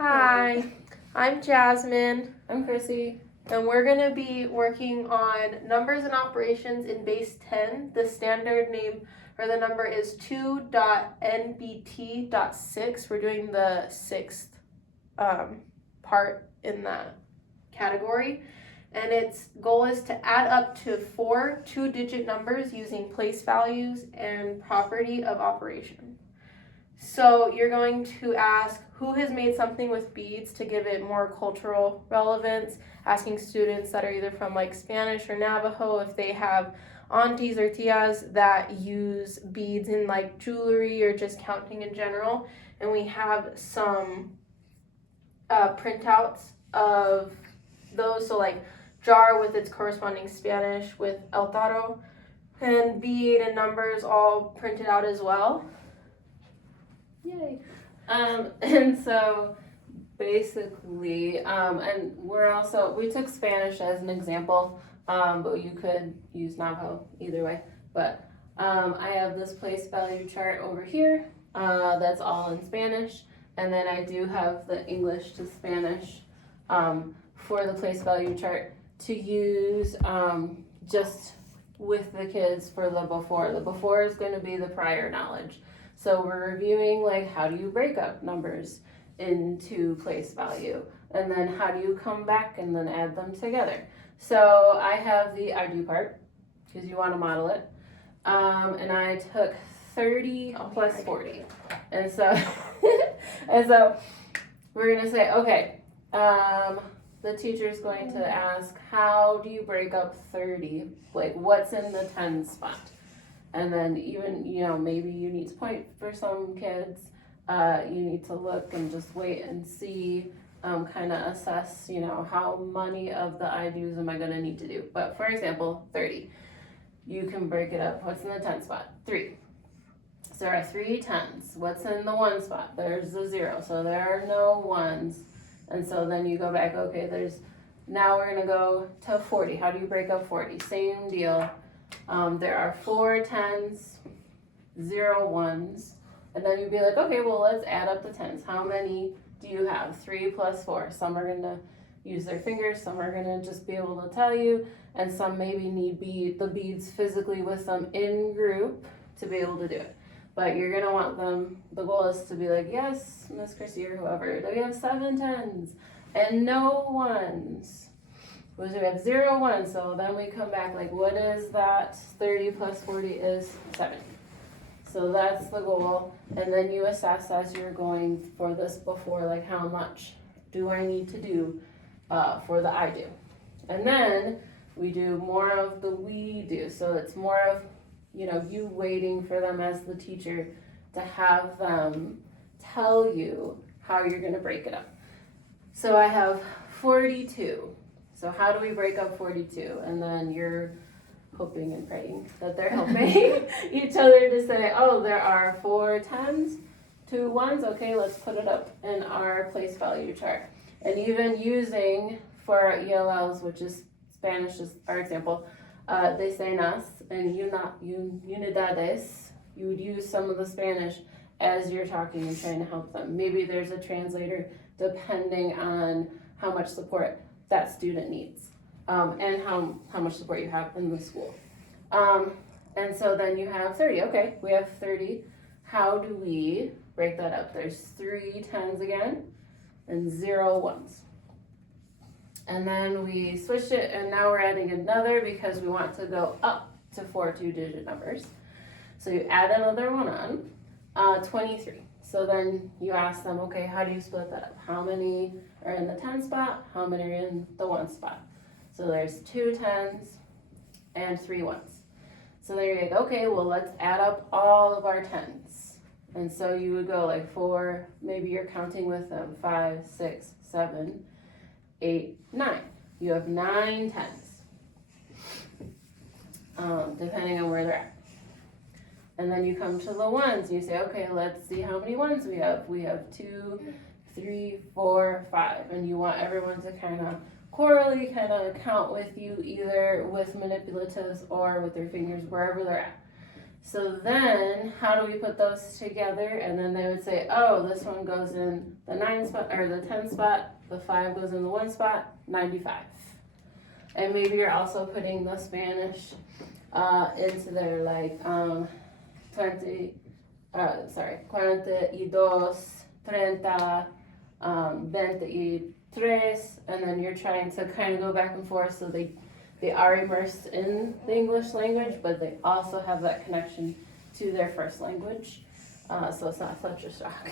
Hi, I'm Jasmine, I'm Chrissy. and we're going to be working on numbers and operations in base 10. The standard name or the number is 2.nbt.6. We're doing the sixth part in that category. And its goal is to add up to 4 two-digit numbers using place values and property of operation. So you're going to ask who has made something with beads to give it more cultural relevance, asking students that are either from like Spanish or Navajo if they have aunties or tias that use beads in like jewelry or just counting in general. And we have some printouts of those, so like jar with its corresponding Spanish with El Taro, and bead and numbers all printed out as well. Yay. And so basically, and we took Spanish as an example, but you could use Navajo either way. But I have this place value chart over here that's all in Spanish, and then I do have the English to Spanish for the place value chart to use just with the kids for the before. The before is going to be the prior knowledge. So we're reviewing like how do you break up numbers into place value, and then how do you come back and then add them together. So I have the I do part because you want to model it, and I took 30 plus 40, and so we're gonna say okay. The teacher's going to ask, how do you break up 30? Like what's in the 10 spot? And then even, maybe you need to point for some kids. You need to look and just wait and see, kind of assess, how many of the I do's am I going to need to do. But for example, 30. You can break it up. What's in the 10 spot? 3. So there are 3 10s. What's in the 1 spot? There's the 0. So there are no 1s. And so then you go back, okay, now we're going to go to 40. How do you break up 40? Same deal. There are 4 10s, 0 1s, and then you'd be like, okay, well, let's add up the 10s. How many do you have? 3 plus 4. Some are going to use their fingers, some are going to just be able to tell you, and some maybe need the beads physically with them in group to be able to do it. But you're going to want them, the goal is to be like, yes, Miss Chrissy or whoever, do we have 7 10s and no 1s? We have 0 1, so then we come back like, what is that? 30 plus 40 is 70. So that's the goal, and then you assess as you're going for this before, like how much do I need to do for the I do. And then we do more of the we do, so it's more of, you waiting for them as the teacher to have them tell you how you're gonna break it up. So I have 42. So how do we break up 42? And then you're hoping and praying that they're helping each other to say, oh, there are 4 10s, 2 1s. Okay, let's put it up in our place value chart. And even using for our ELLs, which is Spanish is our example, decenas and unidades, you would use some of the Spanish as you're talking and trying to help them. Maybe there's a translator depending on how much support that student needs, and how much support you have in the school. And so then you have 30. Okay, we have 30. How do we break that up? There's 3 10s again and 0 1s. And then we switched it, and now we're adding another because we want to go up to 4 two-digit numbers. So you add another one on, 23. So then you ask them, okay, how do you split that up? How many are in the 10 spot? How many are in the 1 spot? So there's 2 10s and 3 1s. So then you're like, okay, well, let's add up all of our 10s. And so you would go like 4, maybe you're counting with them, 5, 6, 7, 8, 9. You have 9 10s, depending on where they're at. And then you come to the 1s and you say, okay, let's see how many 1s we have. We have 2, 3, 4, 5. And you want everyone to kind of corally kind of count with you, either with manipulatives or with their fingers, wherever they're at. So then, how do we put those together? And then they would say, oh, this one goes in the 9 spot, or the 10 spot, the 5 goes in the 1 spot, 95. And maybe you're also putting the Spanish into there, like 42, 30, 23, and then you're trying to kind of go back and forth so they are immersed in the English language, but they also have that connection to their first language. So it's not such a shock.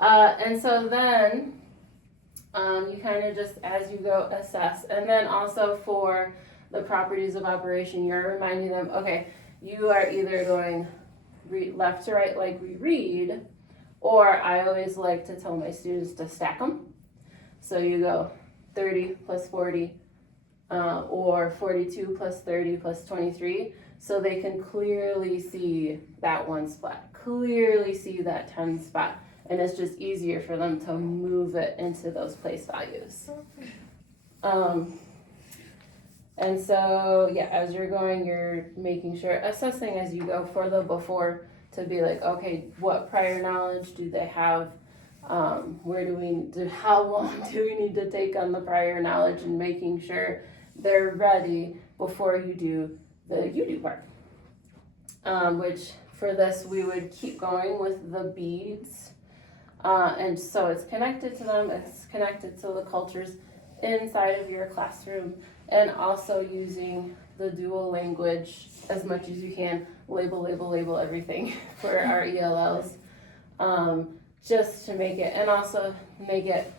And so then you kind of just, as you go, assess. And then also for the properties of operation, you're reminding them, okay, you are either going left to right like we read, or I always like to tell my students to stack them. So you go 30 plus 40, or 42 plus 30 plus 23, so they can clearly see that 1 spot, clearly see that 10 spot, and it's just easier for them to move it into those place values. And so, yeah, as you're going, you're making sure, assessing as you go for the before to be like, okay, what prior knowledge do they have? How long do we need to take on the prior knowledge, and making sure they're ready before you do the you do part. Which for this we would keep going with the beads. And so it's connected to them, it's connected to the cultures inside of your classroom, and also using the dual language as much as you can, label everything for our ELLs, just to make it, and also make it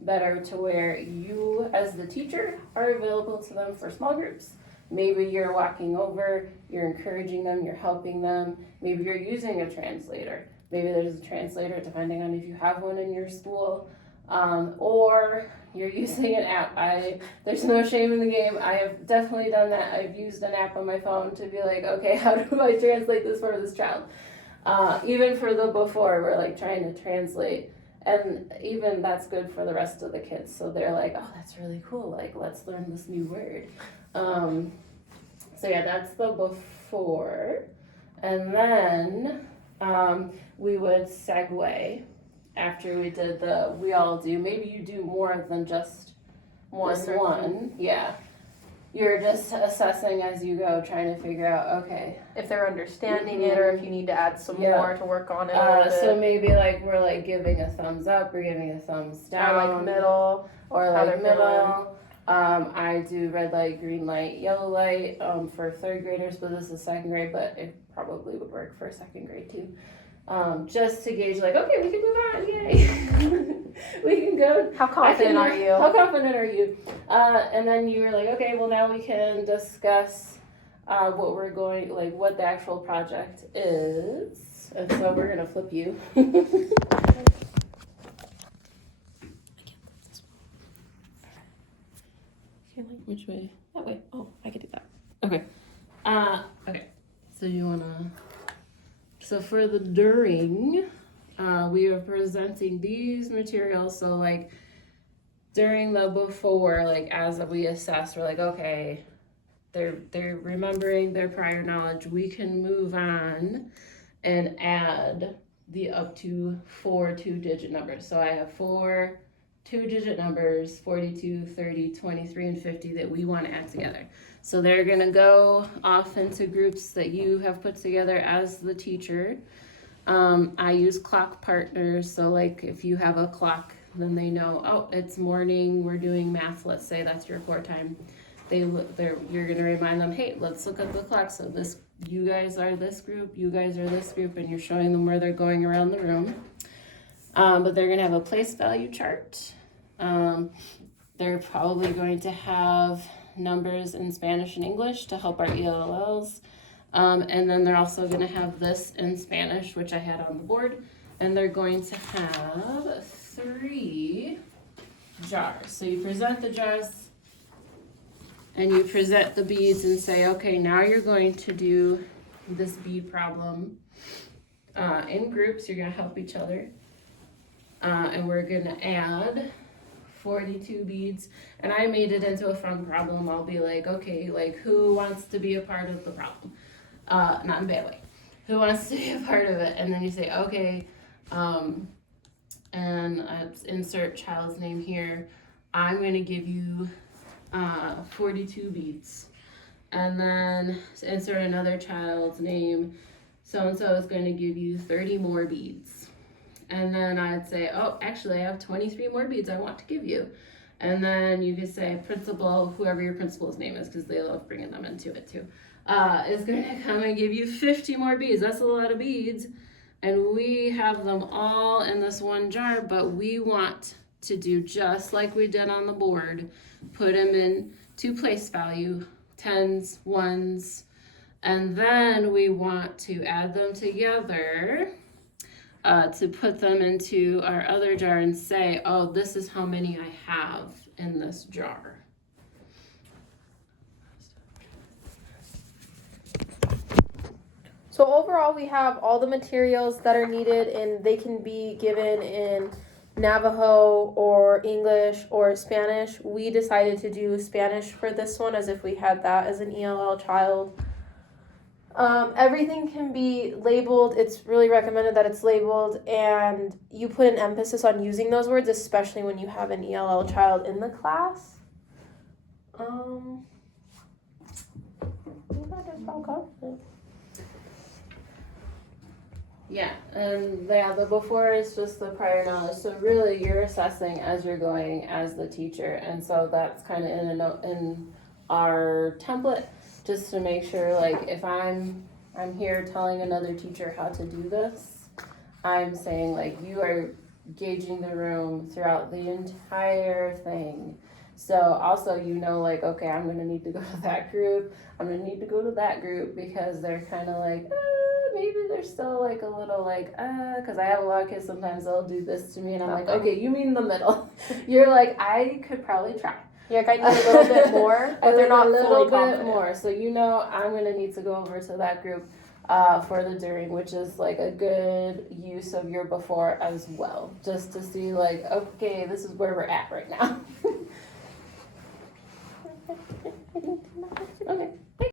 better to where you as the teacher are available to them for small groups. Maybe you're walking over, you're encouraging them, you're helping them, maybe you're using a translator. Maybe there's a translator depending on if you have one in your school, or you're using an app. There's no shame in the game. I have definitely done that. I've used an app on my phone to be like, okay, how do I translate this for this child? Even for the before, we're like trying to translate, and even that's good for the rest of the kids. So they're like, oh, that's really cool. Like, let's learn this new word. So yeah, that's the before. And then we would segue after we did we all do. Maybe you do more than just one. Yeah. You're just assessing as you go, trying to figure out, okay, if they're understanding it, or if you need to add some more to work on it a little bit. So maybe like we're like giving a thumbs up or giving a thumbs down. Or like middle. Or like middle. I do red light, green light, yellow light for 3rd graders, but this is 2nd grade, but it probably would work for 2nd grade too. Just to gauge like, okay, we can move on, yay. We can go. How confident are you? How confident are you? And then you were like, okay, well now we can discuss what the actual project is. And so we're gonna flip you. Which way? That way. Oh, I can do that. Okay. Okay. So you wanna. So for the during, we are presenting these materials. So like during the before, like as we assess, we're like, okay, they're remembering their prior knowledge. We can move on and add the up to 4 2-digit numbers. So I have 4 2-digit numbers, 42, 30, 23, and 50 that we want to add together. So they're gonna go off into groups that you have put together as the teacher. I use clock partners, so like if you have a clock, then they know, oh, it's morning, we're doing math, let's say that's your core time. You're gonna remind them, hey, let's look at the clock. So you guys are this group, you guys are this group, and you're showing them where they're going around the room. But they're gonna have a place value chart. They're probably going to have numbers in Spanish and English to help our ELLs. And then they're also going to have this in Spanish, which I had on the board. And they're going to have 3 jars. So you present the jars and you present the beads and say, okay, now you're going to do this bead problem in groups. You're going to help each other. And we're going to add 42 beads, and I made it into a fun problem. I'll be like, okay, like who wants to be a part of the problem? not in a bad way, who wants to be a part of it, and then you say, okay, and insert child's name here. I'm going to give you 42 beads. And then insert another child's name. So-and-so is going to give you 30 more beads. And then I'd say, oh, actually, I have 23 more beads I want to give you. And then you could say principal, whoever your principal's name is, because they love bringing them into it too, is going to come and give you 50 more beads. That's a lot of beads. And we have them all in this one jar, but we want to do just like we did on the board. Put them in to place value, tens, ones, and then we want to add them together to put them into our other jar and say, oh, this is how many I have in this jar. So overall, we have all the materials that are needed, and they can be given in Navajo or English or Spanish. We decided to do Spanish for this one as if we had that as an ELL child. Everything can be labeled. It's really recommended that it's labeled, and you put an emphasis on using those words, especially when you have an ELL child in the class. Yeah, and the before is just the prior knowledge. So really, you're assessing as you're going as the teacher, and so that's kind of in our template, just to make sure, like, if I'm here telling another teacher how to do this, I'm saying, like, you are gauging the room throughout the entire thing. So also, like, okay, I'm gonna need to go to that group. I'm gonna need to go to that group because they're kind of like. Maybe they're still like a little like, because I have a lot of kids, sometimes they'll do this to me and I'm like, okay, you mean the middle. You're like, I could probably try. You're like, I need a little bit more, but they're not a little fully bit more. So I'm going to need to go over to that group for the during, which is like a good use of your before as well. Just to see like, okay, this is where we're at right now. Okay.